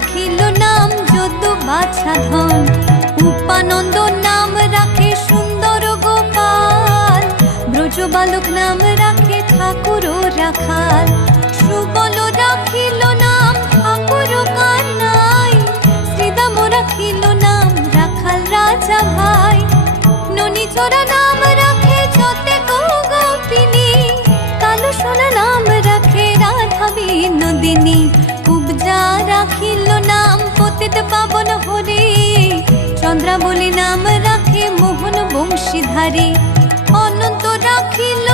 রাখিল নাম যদু বাছা ধন। উপানন্দ নাম রাখে সুন্দর গোপাল, ব্রজ বালক নাম রাখে ঠাকুর রাখাল। সুবল রাখিল নাম ঠাকুর কানাই, শ্রীদাম রাখিল নাম রাখাল রাজা ভাই। ননীচরা নাম রাখে যতে গোপিনী, কালো সোনা নাম রাখে রাধা বিনোদিনী। কুবজা রাখিল নাম পতিত পাবন হরি, চন্দ্রাবলী নাম রাখে মোহন বংশীধারী। অনন্ত রাখিল